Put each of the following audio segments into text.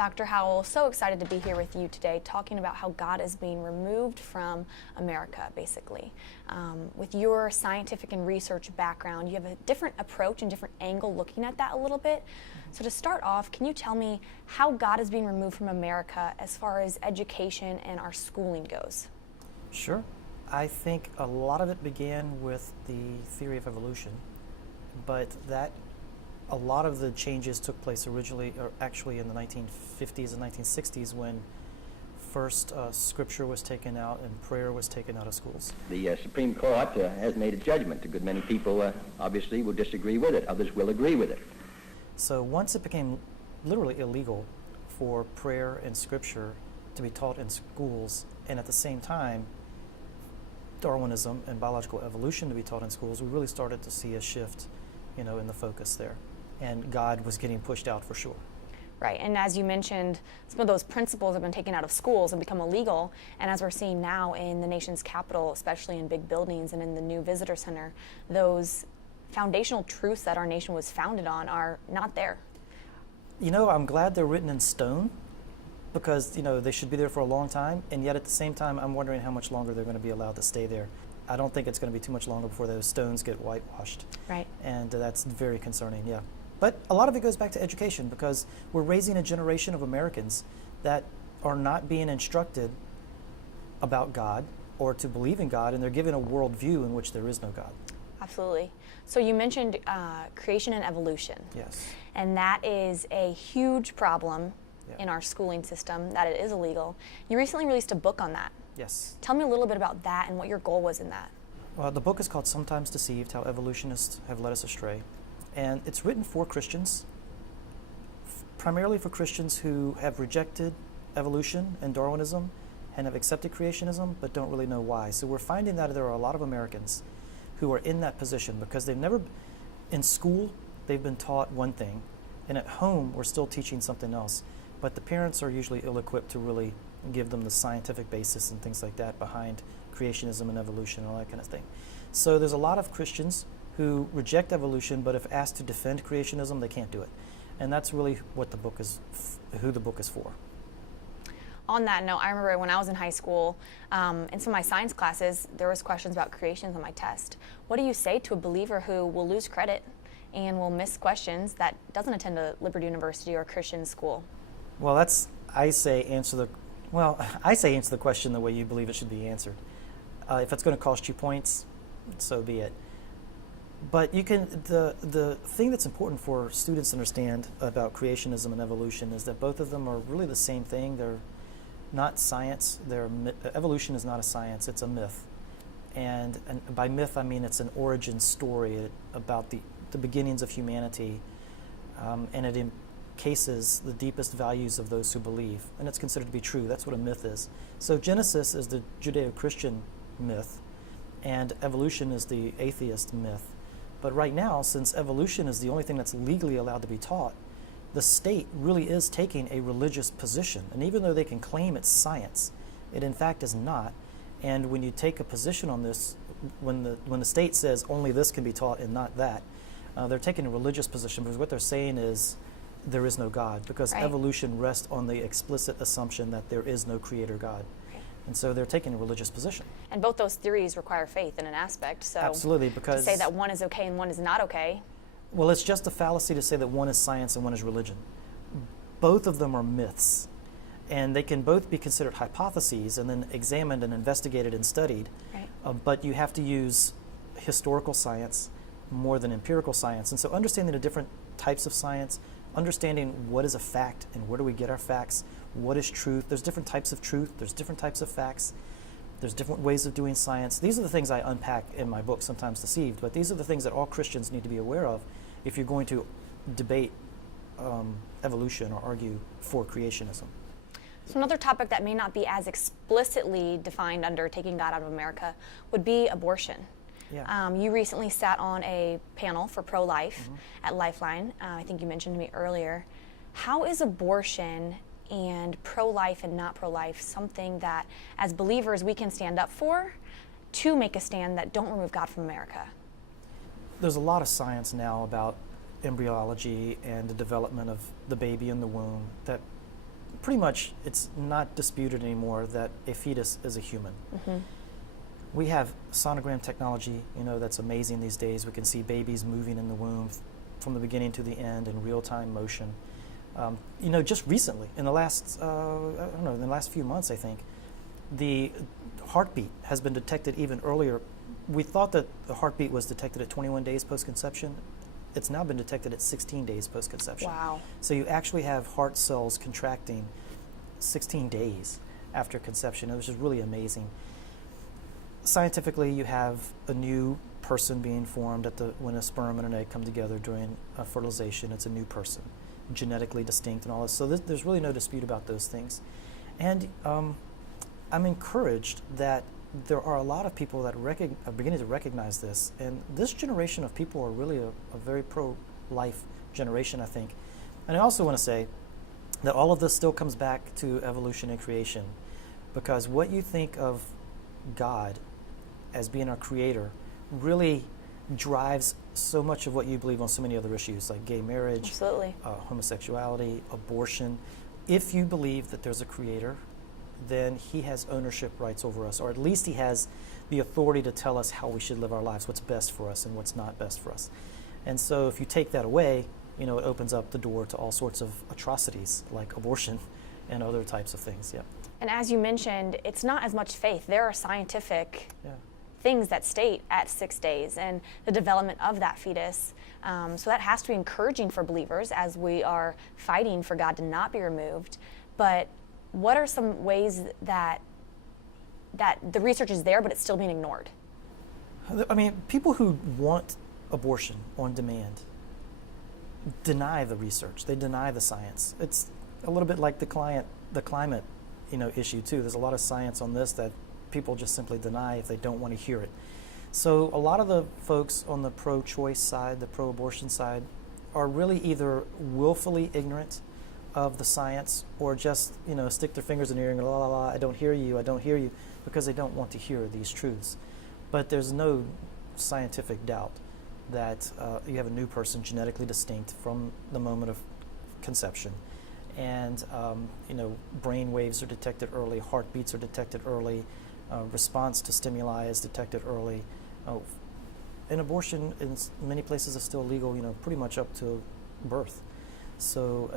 Dr. Howell, so excited to be here with you today talking about how God is being removed from America, basically. With your scientific and research background, you have a different approach and different angle looking at that a little bit. So to start off, can you tell me how God is being removed from America as far as education and our schooling goes? Sure. I think a lot of it began with the theory of evolution, but a lot of the changes took place originally, or actually in the 1950s and 1960s, when first scripture was taken out and prayer was taken out of schools. The Supreme Court has made a judgment. A good many people obviously will disagree with it. Others will agree with it. So once it became literally illegal for prayer and scripture to be taught in schools, and at the same time Darwinism and biological evolution to be taught in schools, we really started to see a shift, in the focus there. And God was getting pushed out for sure. Right, and as you mentioned, some of those principles have been taken out of schools and become illegal, and as we're seeing now in the nation's capital, especially in big buildings and in the new visitor center, those foundational truths that our nation was founded on are not there. I'm glad they're written in stone, because they should be there for a long time, and yet at the same time I'm wondering how much longer they're going to be allowed to stay there. I don't think it's going to be too much longer before those stones get whitewashed. Right. And that's very concerning, yeah. But a lot of it goes back to education, because we're raising a generation of Americans that are not being instructed about God or to believe in God, and they're given a worldview in which there is no God. Absolutely. So you mentioned creation and evolution. Yes. And that is a huge problem in our schooling system, that it is illegal. You recently released a book on that. Yes. Tell me a little bit about that and what your goal was in that. Well, the book is called Sometimes Deceived: How Evolutionists Have Led Us Astray. And it's written for Christians, primarily for Christians who have rejected evolution and Darwinism and have accepted creationism but don't really know why. So we're finding that there are a lot of Americans who are in that position because they've never, in school, they've been taught one thing, and at home we're still teaching something else. But the parents are usually ill-equipped to really give them the scientific basis and things like that behind creationism and evolution and all that kind of thing. So there's a lot of Christians who reject evolution, but if asked to defend creationism, they can't do it. And that's really what the book is, who the book is for. On that note, I remember when I was in high school, in some of my science classes, there was questions about creations on my test. What do you say to a believer who will lose credit and will miss questions that doesn't attend a Liberty University or Christian school? Well, I say answer the question the way you believe it should be answered. If it's going to cost you points, so be it. But the thing that's important for students to understand about creationism and evolution is that both of them are really the same thing. They're not science. Evolution is not a science, it's a myth. And by myth I mean it's an origin story about the beginnings of humanity, and it encases the deepest values of those who believe, and it's considered to be true. That's what a myth is. So Genesis is the Judeo-Christian myth, and evolution is the atheist myth. But right now, since evolution is the only thing that's legally allowed to be taught, the state really is taking a religious position. And even though they can claim it's science, it in fact is not. And when you take a position on this, when the state says only this can be taught and not that, they're taking a religious position, because what they're saying is there is no God, because Right. evolution rests on the explicit assumption that there is no creator God. And so they're taking a religious position. And both those theories require faith in an aspect. So Absolutely, because to say that one is okay and one is not okay. Well, it's just a fallacy to say that one is science and one is religion. Both of them are myths, and they can both be considered hypotheses and then examined and investigated and studied. Right. But you have to use historical science more than empirical science. And so understanding the different types of science, understanding what is a fact and where do we get our facts, what is truth. There's different types of truth, there's different types of facts, there's different ways of doing science. These are the things I unpack in my book, Sometimes Deceived, but these are the things that all Christians need to be aware of if you're going to debate evolution or argue for creationism. So another topic that may not be as explicitly defined under Taking God Out of America would be abortion. Yeah. You recently sat on a panel for pro-life at Lifeline. I think you mentioned to me earlier. How is abortion and pro-life and not pro-life something that, as believers, we can stand up for to make a stand that don't remove God from America? There's a lot of science now about embryology and the development of the baby in the womb that pretty much it's not disputed anymore that a fetus is a human. We have sonogram technology, that's amazing these days. We can see babies moving in the womb from the beginning to the end in real-time motion. Just recently, in the last, in the last few months, I think, the heartbeat has been detected even earlier. We thought that the heartbeat was detected at 21 days post-conception. It's now been detected at 16 days post-conception. Wow. So you actually have heart cells contracting 16 days after conception, which is really amazing. Scientifically, you have a new person being formed when a sperm and an egg come together during fertilization. It's a new person, genetically distinct and all this. So there's really no dispute about those things. And I'm encouraged that there are a lot of people that are beginning to recognize this. And this generation of people are really a very pro-life generation, I think. And I also want to say that all of this still comes back to evolution and creation, because what you think of God as being our creator really drives so much of what you believe on so many other issues, like gay marriage, Absolutely. Homosexuality, abortion. If you believe that there's a creator, then he has ownership rights over us, or at least he has the authority to tell us how we should live our lives, what's best for us and what's not best for us. And so if you take that away, it opens up the door to all sorts of atrocities like abortion and other types of things. Yeah. And as you mentioned, it's not as much faith. There are scientific Yeah. things that state at 6 days and the development of that fetus. So that has to be encouraging for believers as we are fighting for God to not be removed. But what are some ways that the research is there, but it's still being ignored? I mean, people who want abortion on demand deny the research. They deny the science. It's a little bit like the climate, issue too. There's a lot of science on this that people just simply deny if they don't want to hear it. So a lot of the folks on the pro-choice side, the pro-abortion side, are really either willfully ignorant of the science or just, stick their fingers in the ear and go, la, la, la, I don't hear you, because they don't want to hear these truths. But there's no scientific doubt that you have a new person genetically distinct from the moment of conception. And, brain waves are detected early, heartbeats are detected early, response to stimuli is detected early. And abortion in many places is still legal, pretty much up to birth. So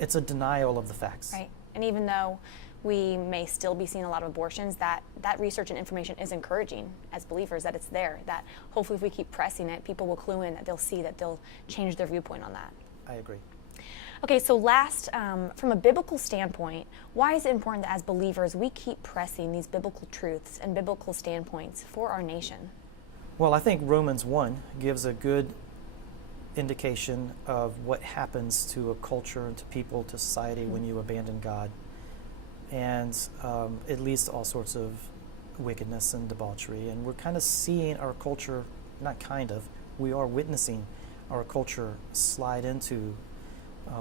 it's a denial of the facts. Right. And even though we may still be seeing a lot of abortions, that research and information is encouraging as believers, that it's there, that hopefully if we keep pressing it, people will clue in, that they'll see, that they'll change their viewpoint on that. I agree. Okay, so last, from a biblical standpoint, why is it important that as believers we keep pressing these biblical truths and biblical standpoints for our nation? Well, I think Romans 1 gives a good indication of what happens to a culture and to people, to society when you abandon God. And it leads to all sorts of wickedness and debauchery. And we're kind of seeing our culture, we are witnessing our culture slide into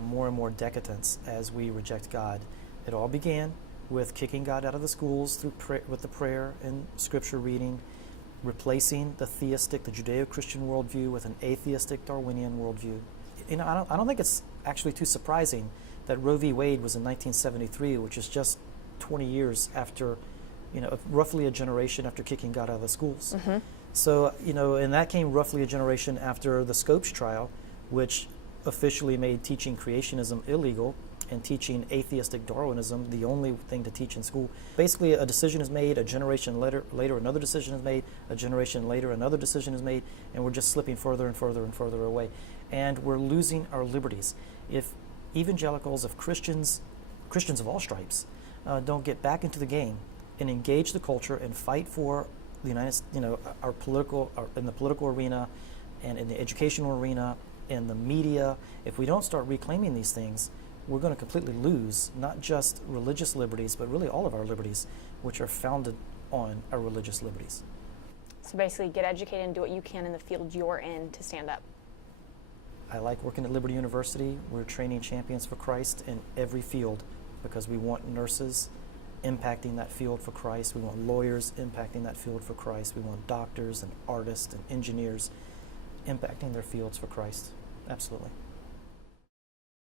more and more decadence as we reject God. It all began with kicking God out of the schools with the prayer and scripture reading, replacing the theistic, the Judeo-Christian worldview with an atheistic Darwinian worldview. I don't think it's actually too surprising that Roe v. Wade was in 1973, which is just 20 years after, roughly a generation after kicking God out of the schools. Mm-hmm. So, and that came roughly a generation after the Scopes trial, which officially made teaching creationism illegal and teaching atheistic Darwinism the only thing to teach in school. Basically, a decision is made, a generation later another decision is made, a generation later another decision is made, and we're just slipping further and further and further away. And we're losing our liberties. If evangelicals, if Christians of all stripes, don't get back into the game and engage the culture and fight for the in the political arena and in the educational arena, in the media, if we don't start reclaiming these things, we're going to completely lose not just religious liberties, but really all of our liberties, which are founded on our religious liberties. So basically, get educated and do what you can in the field you're in to stand up. I like working at Liberty University. We're training champions for Christ in every field because we want nurses impacting that field for Christ. We want lawyers impacting that field for Christ. We want doctors and artists and engineers impacting their fields for Christ. Absolutely.